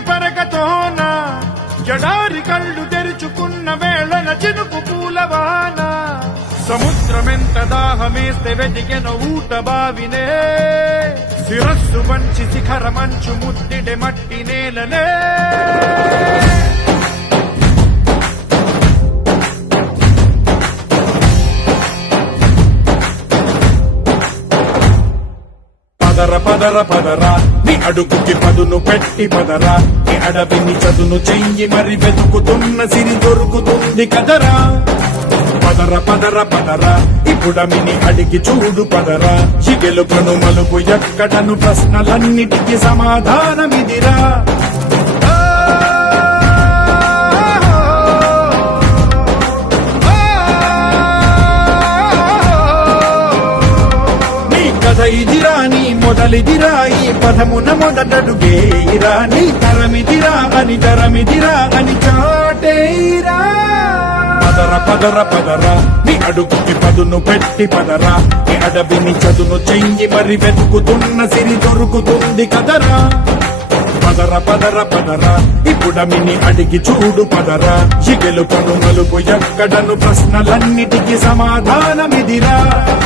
గట్టి పరకతోన జడారి కళ్ళు తెరుచుకున్న వేళన చినుకు పూలవాన సముద్రమెంత దాహమేస్తే వెతికెన ఊట బావినే శిరస్సు వంచి శిఖర మంచు ముద్దిడే మట్టి నేలనే పదర పదర పదరా నీ అడుగుకి పదును పెట్టి పదరా నీ అడవిని చదును చెయ్యి మరి వెతుకుతున్న సిరి దొరుకుతుంది కదరా పదర పదర పదరా ఇప్పుడమిని అడిగి చూడు పదరా చిగెలుకను మలుపు ఎక్కడను ప్రశ్నలన్నిటికీ సమాధానమిదిరా ఇదిరా నీ మొదలిదిరా ఈ పదమున మొదటడుగేయిరా నీ తరమిదిరా అని చాటేరా పదర పదర పదరా నీ అడుగుకి పదును పెట్టి పదరా నీ అడవిని చదును చెయ్యి మరి వెతుకుతున్న సిరి దొరుకుతుంది కదరా పదర పదర పదరా ఇప్పుడమిని అడిగి చూడు పదరా చిగెలుకను మలుపు ఎక్కడను ప్రశ్నలన్నిటికీ సమాధానమిదిరా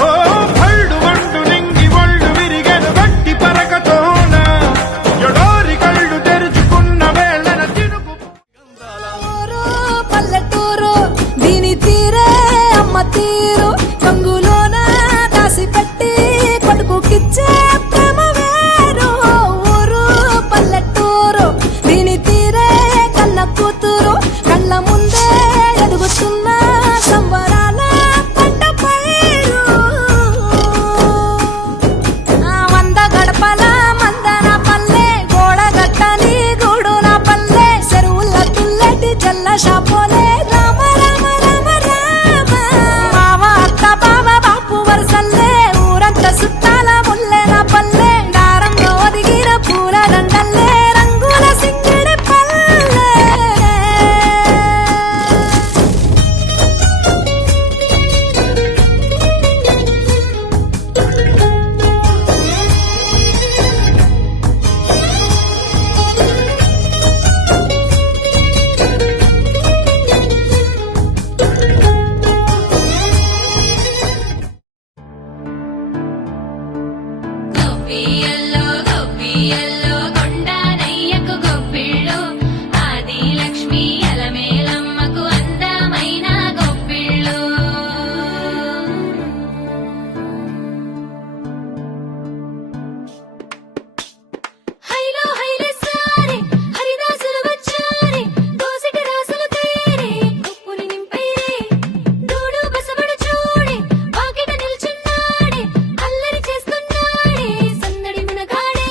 ఓ భళ్ళు వండు నింగి ఒళ్ళు విరిగెను గట్టి పరకతోన జడారి కళ్ళు తెరుచుకున్న వేళన చినుకు పల్లెటూరు దీని తీరే అమ్మ తీరు కంగులోన దాసి పెట్టి కొడుకుకిచ్చే ప్రేమ వేరు ఊరు పల్లెటూరు దీని తీరే కన్న కూతురు కళ్ళ ముందే ఎదుగుతున్న సంబరాల పంట పైరు వంద గడపల మందన పల్లె గోడ గట్టని గూడున పల్లె చెరువుల తుల్లటి జల్ల షాపోలే రామ రామ రామ రామ మామ అత్త బావ బాపు వరసల్లే ఊరంత సుట్టాల ముల్లెన పల్లె దారంలో ఒదిగిన పూల దండల్లే రంగుల సింగిడి పల్లె గొప్పియల్లో కొండానయ్యకు గొప్పిళ్ళు ఆది లక్ష్మి అలమేలమ్మకు అందమైన గొప్పిళ్ళు హైలో హైలే సారే హరిదాసులు వచ్చారే దోసిటి రాసులు తేరే గొప్పుని నింపైరే దూడు బసబడు చూడే వాకిట నిల్చున్నాడే అల్లరి చేస్తున్నాడే సందడి మునగాడే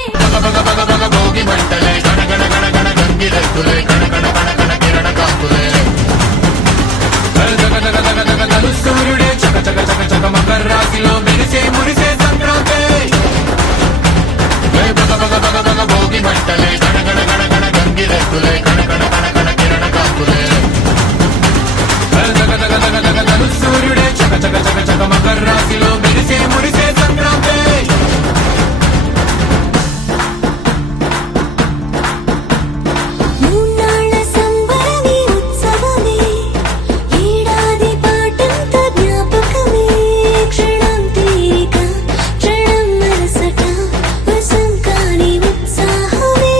భోగి మంటలే గణగణ గణగణ గంగిరెద్దులే గణగణ గణగణ కిరణ కాకులే జగ సూర్యుడే చక చక చక చక మకర రాశిలో మెరిసే మురిసే సంక్రాంతి భోగి మంటలే గణగణ గణగణ గంగిరెద్దులే గణగణ గణగణ కిరణ కాకులే జగ సూర్యుడే చక చక చక చక మకర రాశిలో మెరిసే మురిసే సంక్రాంతి మూన్నాళ్ళ సంబరమే ఉత్సవమే ఏడాది పాటంత జ్ఞాపకమే క్షణం తీరిక క్షణం మరసట వసంకాని ఉత్సాహమే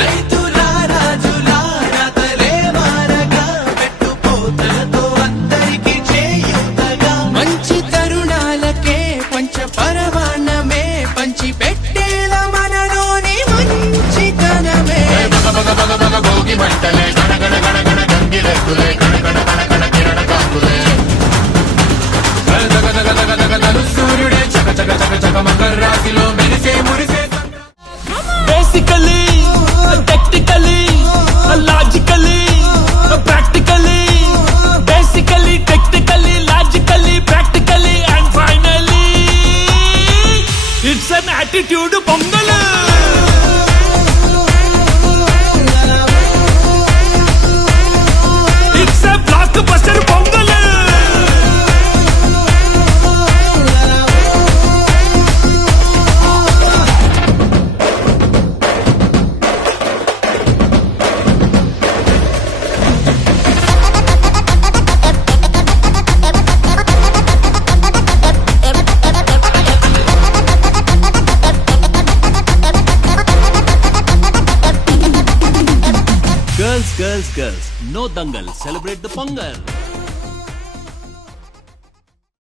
రైతులా రాజులా రాతలే మారగా పెట్టుపోతలతో అందరికీ చేయూతగా మంచి తరుణాలకే పంచ పరమాన్నమే పంచి పెట్టేల మనలోని మంచితనమే భోగి మంటలే గణగణ గణగణ గంగిరెద్దులే గణగణ గణగణ కిరణ కాకులే సూర్యుడే చక చక చక చక మకర రాశిలో మెరిసే మురిసే Basically, technically, logically, practically. Basically, technically, logically, practically, and finally, it's an attitude pongal. It's a blockbuster pongal. Girls, no dangal. Celebrate the Pongal.